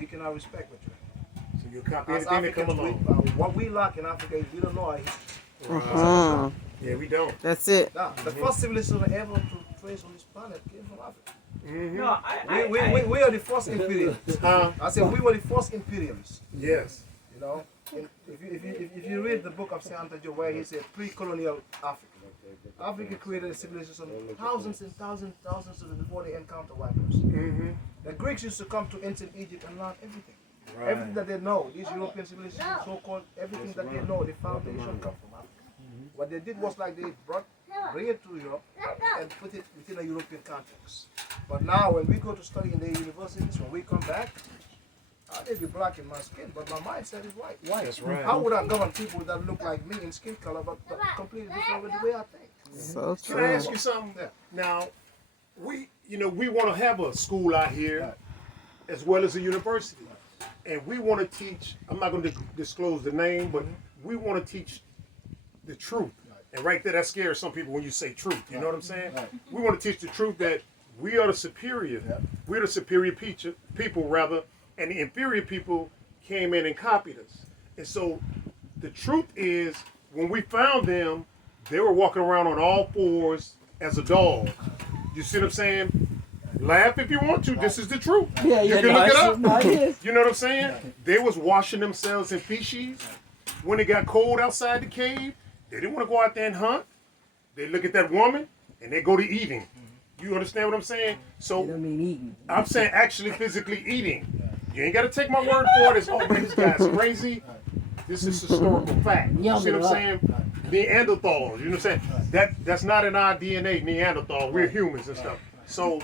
you cannot respect what you have. So You copy As anything that come Africans, along. what we lack in Africa is we don't know our history. Yeah, we don't. That's it. Now, the first civilization ever to trace on this planet came from Africa. No, We are the first imperialists. I said we were the first imperialists. Yes. You know, if you read the book of Saint Antonio, where he said pre-colonial Africa, Africa created a civilization thousands and thousands before they encountered white person. The Greeks used to come to ancient Egypt and learn everything. Everything that they know, these European civilizations, so-called, everything that they know, the foundation come from Africa. What they did was like they bring it to Europe and put it within a European context. But now when we go to study in the universities, when we come back, I may be black in my skin, but my mindset is white. That's right. How would I govern people that look like me in skin color, but completely different with the way I think? So Can I true. ask you something? Now, we want to have a school out here as well as a university. And we want to teach, I'm not going to disclose the name, but we want to teach the truth. And right there, that scares some people when you say truth. You know what I'm saying? We want to teach the truth that we are the superior. We're the superior people, rather, and the inferior people came in and copied us. And so the truth is, when we found them, they were walking around on all fours as a dog. You see what I'm saying? Laugh if you want to. This is the truth. Yeah, You can look it up. Yes. You know what I'm saying? They was washing themselves in feces. When it got cold outside the cave, they didn't want to go out there and hunt. They look at that woman and they go to eating. You understand what I'm saying? So I mean eating. I'm saying actually physically eating. You ain't got to take my word for it. It's, oh man, this guy's crazy. This is historical fact. You see what I'm saying? Neanderthals. You know what I'm saying? That's not in our DNA, Neanderthal. We're humans and stuff. So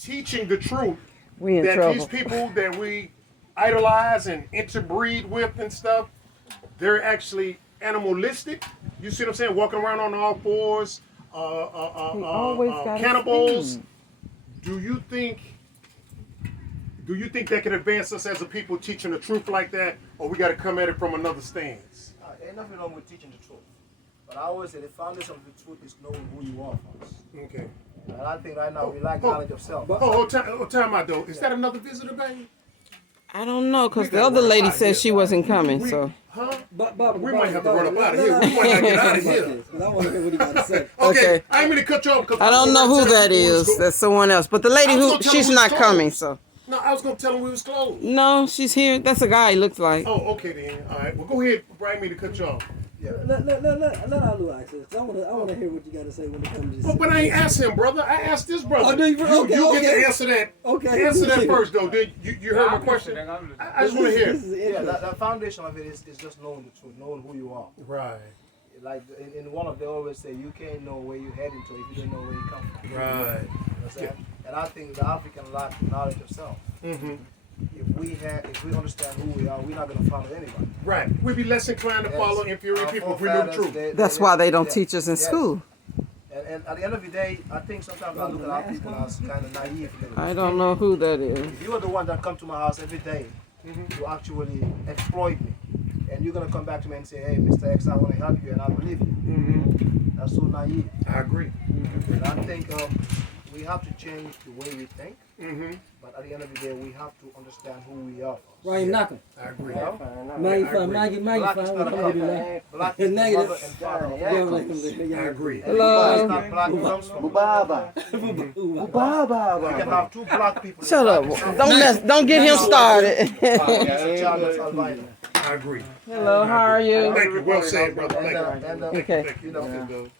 teaching the truth We in that trouble. these people that we idolize and interbreed with and stuff, they're actually animalistic. You see what I'm saying? Walking around on all fours, always got a cannibals. spoon. Do you think that can advance us as a people teaching the truth like that, or we got to come at it from another stance? Ain't nothing wrong with teaching the truth. But I always say the foundation of the truth is knowing who you are first. Okay. And I think right now we lack knowledge of self. Time out though. Is that another visitor, baby? I don't know, because the other lady said she wasn't coming, so. Huh? But We might have to run up out of here. We might not get out of here. I want to hear what he got to say. Okay. Okay. I ain't mean to cut you off. I don't know who that is. That's someone else. But the lady I was who, gonna tell she's her we not was coming, closed. so. No, I was going to tell him we was closed. No, she's here. That's a guy, he looks like. Oh, okay then. All right. Well, go ahead. Brian, me to cut you off. Let Alu access. I want to hear what you got to say when it comes to this. Oh, but I ain't asked him, brother. I asked this brother. Oh, do you? Okay, you okay. get to answer that. Okay. Answer that first, though. Did you heard my question? I just want to hear. This is Yeah, interesting. the foundation of it is just knowing the truth, knowing who you are. Right. Like in one of they always say, you can't know where you're heading to if you don't know where you come from. Right. You know what I'm saying? And I think the African lack knowledge of self. Mm-hmm. If we understand who we are, we're not gonna follow anybody. Right. We'd be less inclined to follow inferior Our people if we knew the forefathers, truth. That's why they don't yeah, teach us in yes. school. And at the end of the day, I think sometimes I look at our people as kind of naive. I don't know who that is. If you are the one that come to my house every day to actually exploit me, and you're gonna come back to me and say, "Hey, Mr. X, I want to help you," and I believe you, Mm-hmm. that's so naive. I agree. And I think we have to change the way we think. Mm-hmm. But at the end of the day, we have to understand who we are. Ryan Knocking. I agree. You know? Maggie I fine. agree. Maggie Black fine. is not a What do you color. like? Black is the Negative. mother and father of Yeah, all like colors. them. I agree. Hello. It's not black comes from. Ooh, You can have two black people. Shut up. Don't get him started. I agree. Hello, how are you? Thank you. Well said, brother. Thank you. Okay. Thank you. You know,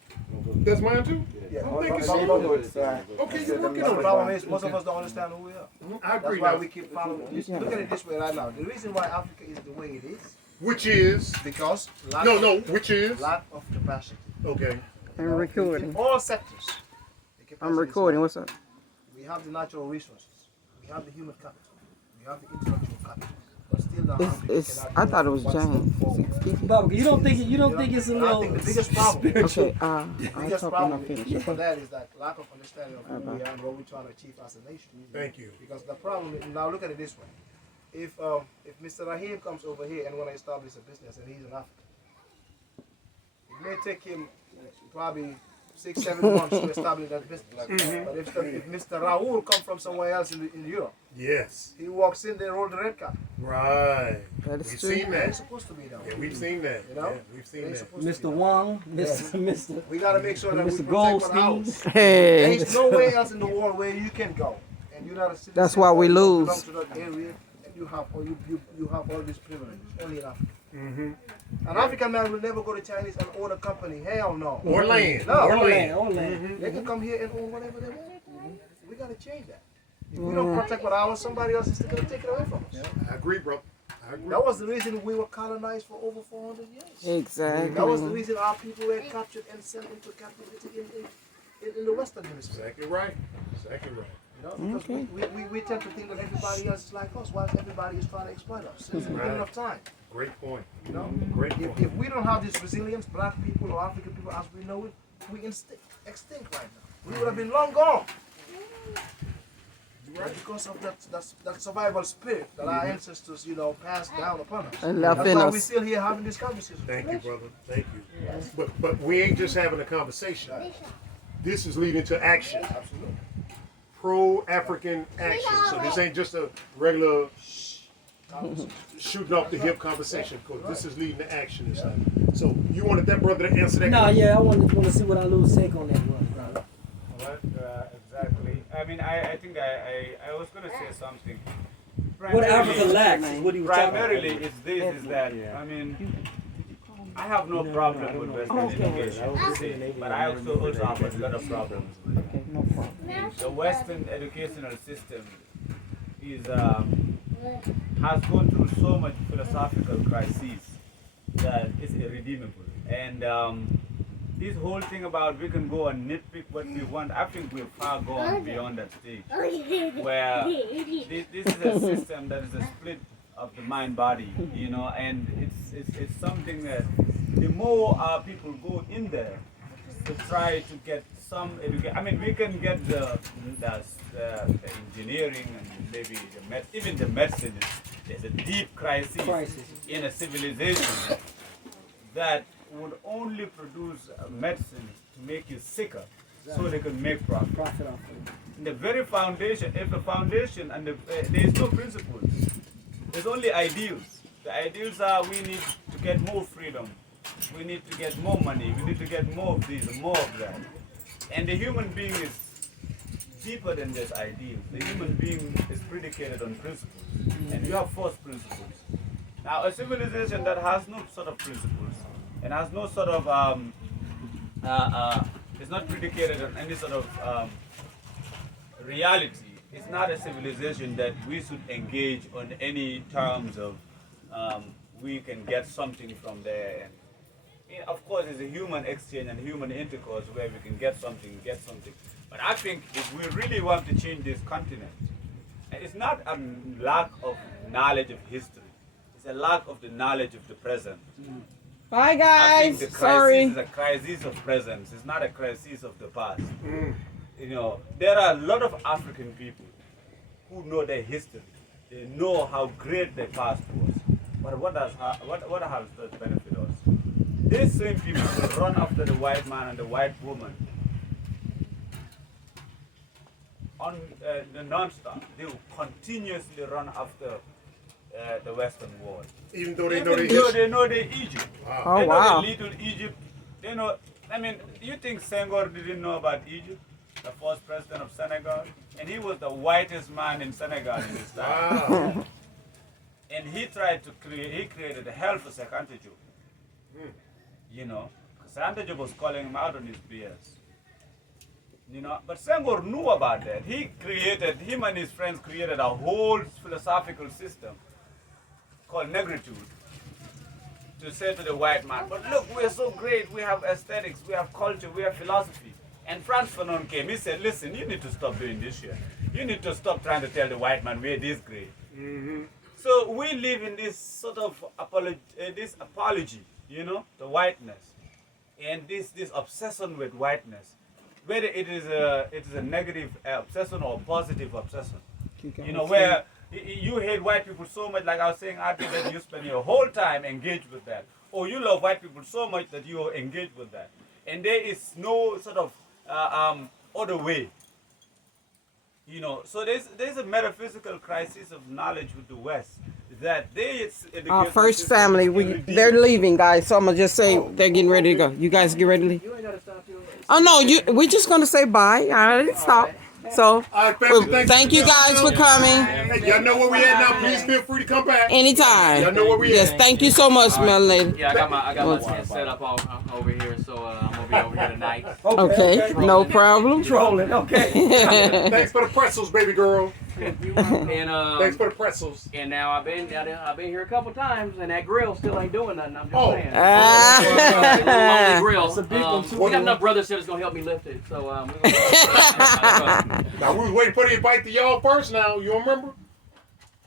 That's mine too? yeah. Oh, thank you so But much. Okay, you're working the on problem it. is most of us don't understand who we are. I That's agree why now. we keep following. Look at it this way right now. The reason why Africa is the way it is Which is? because lack Which is? lack of capacity. Okay. I'm recording. In all sectors. the capacity I'm is recording. lack. What's up? We have the natural resources. We have the human capital. We have the intellectual capital. But still, the It's. Africa I cannot thought it do was one step James. forward. Baba, you don't think it's a I little think the biggest problem, spiritual? Okay. I'm biggest talking. problem I'm finished. for that is that lack of understanding of who we are and what we're trying to achieve as a nation. Thank you. Because the problem is, now look at it this way. If Mr. Rahim comes over here and want to establish a business and he's an African, it may take him probably 6-7 months to establish that business. But if Mr. Raoul comes from somewhere else in Europe, Yes. he walks in, they roll the red carpet. Right. That is We've true. seen They're that. supposed to be that way. Yeah, we've seen that. You know? Yeah, we've seen They're that. supposed to Mr. be that way. Wong, Mr. We gotta make sure that we Mr. protect Goldstein. our house. Hey, There's nowhere else in the world where you can go, and you're not a citizen. That's why we or you don't lose. belong to that area, and you have, or you have all these privileges. Only in Africa. Mm-hmm. An African man will never go to Chinese and own a company. Hell no. Or land. No. Or land. Or land. They can come here and own whatever they want. We gotta change that. If we don't protect what ours, somebody else is gonna take it away from us. I agree, bro. I agree. That was the reason we were colonized for over 400 years. exactly. That was the reason our people were captured and sent into captivity in the Western Hemisphere. Exactly right. Exactly right. You know, because we tend to think that everybody else is like us, while everybody is trying to exploit us since the beginning of time. Great point. You know, Great point. if we don't have this resilience, black people or African people as we know it, we extinct right now. We would have been long gone. Right? Because of that survival spirit that our ancestors, passed down upon us. And left That's in why us. we're still here having this conversation. Thank you, brother. Thank you. But we ain't just having a conversation. This is leading to action. Absolutely. Pro-African action. So this ain't just a regular shooting off the hip conversation. Because this is leading to action and stuff. So you wanted that brother to answer that? No, yeah, I want to see what Alu's take on that was. Exactly. I mean, I think I was going to say something. What Africa lacks is what he was talking about. Primarily, it's this, is that, I mean, I have no problem with Western education, but I also have a lot of problems with it. Okay, no problem. The Western educational system is has gone through so much philosophical crises that it's irredeemable. And this whole thing about we can go and nitpick what we want, I think we're far gone beyond that stage. Where this is a system that is a split of the mind-body, and it's something that the more our people go in there to try to get some education. I mean, we can get the engineering and maybe even the medicine. There's a deep crisis in a civilization that would only produce medicine to make you sicker, so they can make profit. Profit off of it. The very foundation, if the foundation and there is no principles, there's only ideals. The ideals are we need to get more freedom, we need to get more money, we need to get more of this, more of that. And the human being is deeper than just ideals. The human being is predicated on principles, and you have false principles. Now, a civilization that has no sort of principles and has no sort of is not predicated on any sort of reality. It's not a civilization that we should engage on any terms of we can get something from there. And of course, it's a human exchange and human intercourse where we can get something. But I think if we really want to change this continent, it's not a lack of knowledge of history. It's a lack of the knowledge of the present. Bye, I think guys. the crisis Sorry. is a crisis of presence. It's not a crisis of the past. There are a lot of African people who know their history. They know how great their past was. But what has that benefit us? These same people will run after the white man and the white woman on the non-stop. They will continuously run after the Western world. Even though they know Even they though they know their Egypt. Wow. Oh, They know wow. the little Egypt. They know, I mean, you think Senghor didn't know about Egypt? The first president of Senegal? And he was the whitest man in Senegal in his time. Wow. And he created a hell for Sekante Job. Sekante Job was calling him out on his BS. But Senghor knew about that. Him and his friends created a whole philosophical system called negritude to say to the white man, but look, we're so great, we have aesthetics, we have culture, we have philosophy. And Frantz Fanon came, he said, listen, you need to stop doing this here. You need to stop trying to tell the white man we're this great. So we live in this sort of apology, the whiteness, and this obsession with whiteness, whether it is a negative obsession or a positive obsession. Where you hate white people so much, like I was saying earlier, that you spend your whole time engaged with that, or you love white people so much that you are engaged with that, and there is no sort of other way You know, so there's a metaphysical crisis of knowledge with the West that Our first family, they're leaving, guys. So I'm gonna just say they're getting ready to go. You guys get ready to leave. You ain't gotta stop your. Oh no, we're just gonna say bye. I didn't stop. So All right, family, well, thank you guys for coming. Hey, y'all know where we at now. Please feel free to come back. Anytime. Y'all know where we Yes, at. thank you so much, my lady. Yeah, I got my tent set up over here, so I'm gonna be over here tonight. Okay, no problem. Trolling. Okay. Thanks for the pretzels, baby girl. And Thanks for the pretzels. and now I've been here a couple times, and that grill still ain't doing nothing. I'm just Oh. saying. Ah. Lonely grill. That's a big one, too. We got enough brothers here that's gonna help me lift it. So we're gonna Now we was waiting for the invite to y'all first. Now you remember?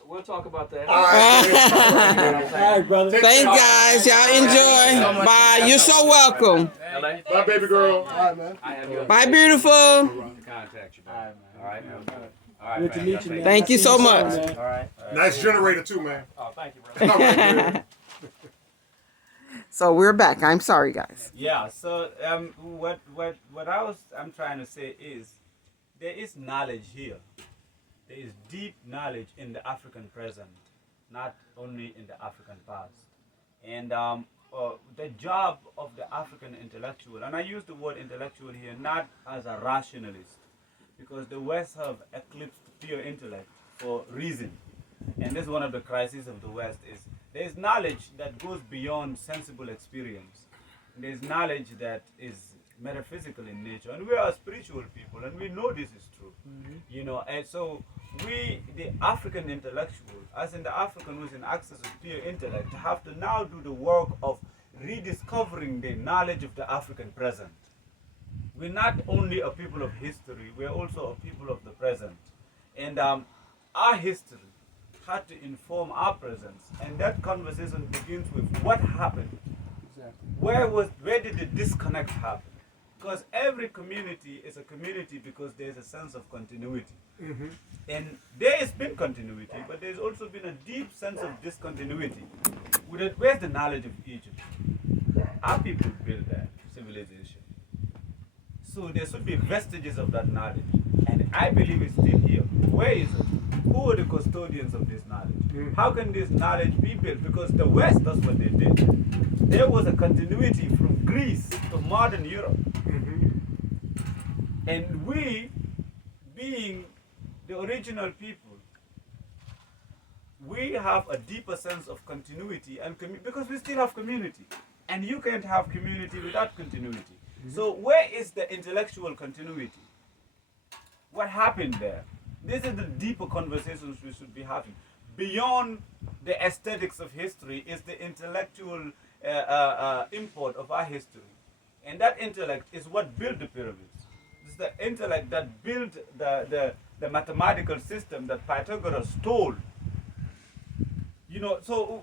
we'll talk about that. All right. All right, brother. Thank guys. Y'all enjoy. Bye. You're so welcome. LA, Bye, baby girl. All right, man. I have you Bye, beautiful. to contact you. All right, man. All right, Good to meet you, man. Thank I you see so soon, much. man. All right. Nice generator too, man. Oh, thank you, brother. All right, man. So we're back. I'm sorry, guys. Yeah. So what I'm trying to say is there is knowledge here. There is deep knowledge in the African present, not only in the African past. And the job of the African intellectual, and I use the word intellectual here not as a rationalist, because the West have eclipsed pure intellect for reason. And this is one of the crises of the West is there's knowledge that goes beyond sensible experience. There's knowledge that is metaphysical in nature, and we are spiritual people, and we know this is true. You know, and so we, the African intellectual, as in the African who's in access of pure intellect, have to now do the work of rediscovering the knowledge of the African present. We're not only a people of history, we're also a people of the present. And our history had to inform our presence, and that conversation begins with what happened. Where did the disconnect happen? Because every community is a community because there's a sense of continuity. And there has been continuity, but there's also been a deep sense of discontinuity. Where's the knowledge of Egypt? Our people built that civilization. So there should be vestiges of that knowledge. And I believe it's still here. Where is it? Who are the custodians of this knowledge? How can this knowledge be built? Because the West, that's what they did. There was a continuity from Greece to modern Europe. And we, being the original people, we have a deeper sense of continuity and because we still have community. And you can't have community without continuity. So where is the intellectual continuity? What happened there? These are the deeper conversations we should be having. Beyond the aesthetics of history is the intellectual import of our history. And that intellect is what built the pyramids. It's the intellect that built the mathematical system that Pythagoras stole. You know, so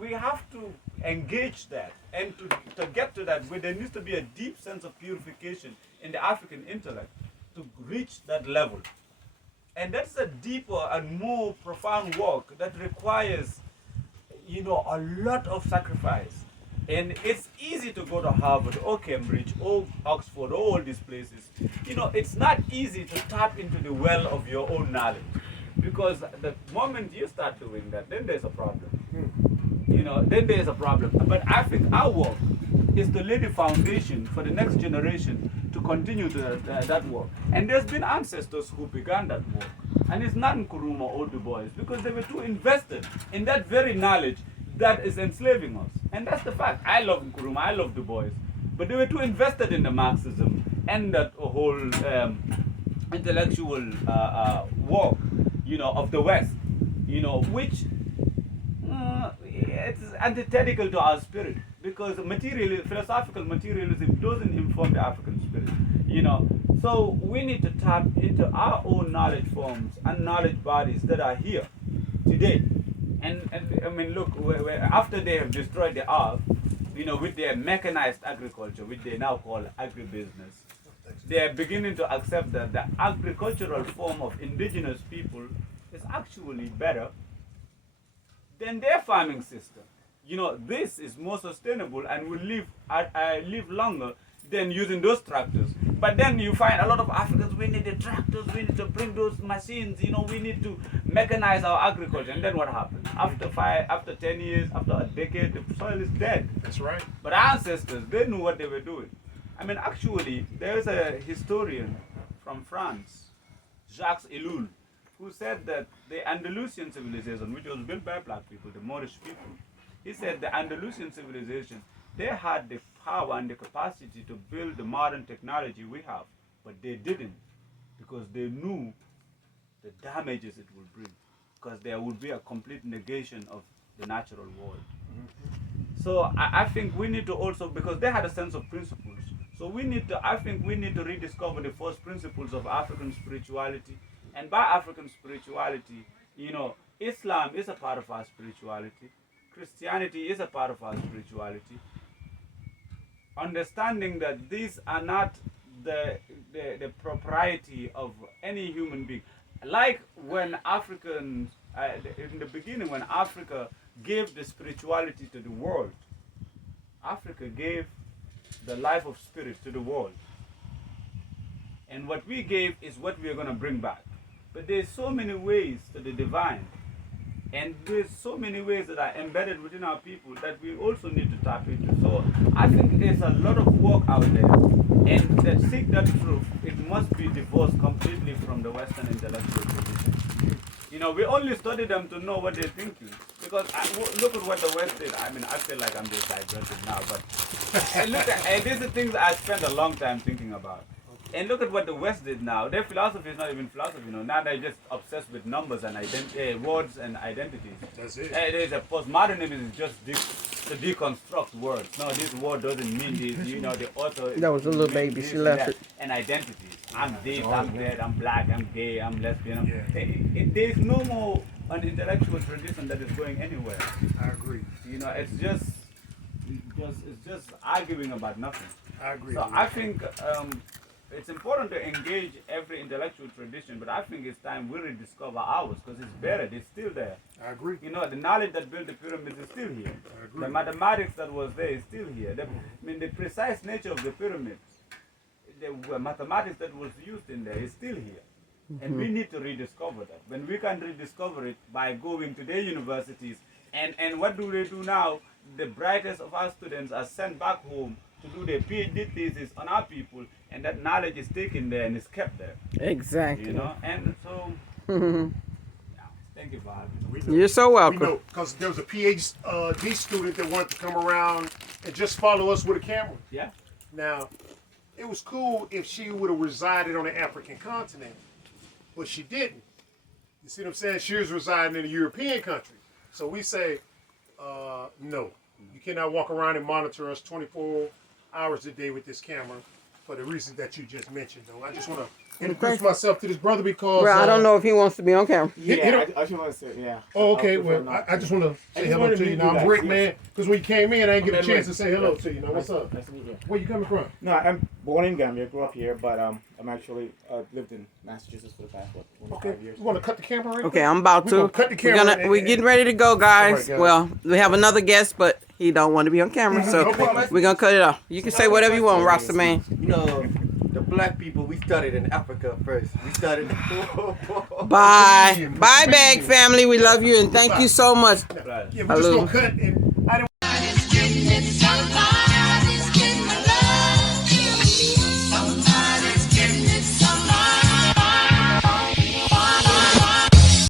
we have to engage that. And to get to that, there needs to be a deep sense of purification in the African intellect to reach that level. And that's a deeper and more profound work that requires, you know, a lot of sacrifice. And it's easy to go to Harvard or Cambridge or Oxford or all these places. You know, it's not easy to tap into the well of your own knowledge. Because the moment you start doing that, then there's a problem. You know, then there's a problem. But I think our work is to lay the foundation for the next generation to continue that work. And there's been ancestors who began that work. And it's not Nkrumah or Du Bois, because they were too invested in that very knowledge that is enslaving us. And that's the fact. I love Nkrumah, I love Du Bois. But they were too invested in the Marxism and that whole intellectual work, you know, of the West, you know, which it's antithetical to our spirit, because philosophical materialism doesn't inform the African spirit, you know. So we need to tap into our own knowledge forms and knowledge bodies that are here today. And I mean, look, after they have destroyed the earth, you know, with their mechanized agriculture, which they now call agribusiness, they are beginning to accept that the agricultural form of indigenous people is actually better than their farming system. You know, this is more sustainable and will live longer than using those tractors. But then you find a lot of Africans, we need the tractors, we need to bring those machines, you know, we need to mechanize our agriculture. And then what happens? After 10 years, after a decade, the soil is dead. That's right. But our ancestors, they knew what they were doing. I mean, actually, there is a historian from France, Jacques Ellul, who said that the Andalusian civilization, which was built by black people, the Moorish people, he said the Andalusian civilization, they had the power and the capacity to build the modern technology we have, but they didn't, because they knew the damages it would bring, because there would be a complete negation of the natural world. So I think we need to also, because they had a sense of principles, so I think we need to rediscover the first principles of African spirituality. And by African spirituality, you know, Islam is a part of our spirituality. Christianity is a part of our spirituality. Understanding that these are not the propriety of any human being. Like when Africans, in the beginning, when Africa gave the spirituality to the world, Africa gave the life of spirit to the world. And what we gave is what we are going to bring back. But there's so many ways to the divine, and there's so many ways that are embedded within our people that we also need to tap into. So I think there's a lot of work out there, and to seek that truth, it must be divorced completely from the Western intellectual tradition. You know, we only study them to know what they're thinking. Because look at what the West did. I mean, I feel like I'm just digressing now, but and these are things I spent a long time thinking about. And look at what the West did now. Their philosophy is not even philosophy, you know. Now they're just obsessed with numbers and words and identities. That's it. There's a postmodernism is just to deconstruct words. No, this word doesn't mean this. You know, the author. That was a little baby. She left it. And identities. I'm this, I'm that, I'm black, I'm gay, I'm lesbian. There's no more an intellectual tradition that is going anywhere. I agree. You know, it's just arguing about nothing. I agree. So I think it's important to engage every intellectual tradition, but I think it's time we rediscover ours, because it's better. It's still there. I agree. You know, the knowledge that built the pyramids is still here. I agree. The mathematics that was there is still here. The precise nature of the pyramids, the mathematics that was used in there is still here. And we need to rediscover that. When we can rediscover it by going to their universities, and what do they do now? The brightest of our students are sent back home to do their PhD thesis on our people, and that knowledge is taken there and is kept there. Exactly. You know, and so yeah, thank you for having me. You're so welcome. We know, because there was a PhD student that wanted to come around and just follow us with a camera. Yeah. Now, it was cool if she would have resided on the African continent, but she didn't. You see what I'm saying? She was residing in a European country. So we say, no. You cannot walk around and monitor us 24 hours a day with this camera for the reasons that you just mentioned, though. I just want to introduce myself to this brother because... Well, I don't know if he wants to be on camera. Yeah, I just want to say, yeah. Oh, okay. Well, I just want to say hello to you. Now, I'm Rick, man, because when you came in, I didn't get a chance to say hello to you. Now, what's up? Nice to meet you. Where you coming from? No, I'm born in Gambia, grew up here, but I'm actually lived in Massachusetts for the past, 25 years. You want to cut the camera right Okay, I'm about We're to. gonna cut the camera We're getting ready to go, guys. All right, guys. Well, we have another guest, but he don't want to be on camera, so No problem. we're gonna cut it off. You can say whatever you want, Rasta man. You know, the black people, we started in Africa first. We started. Bye, bye, Bag family. We love you and thank you so much. Yeah, we're just going to cut and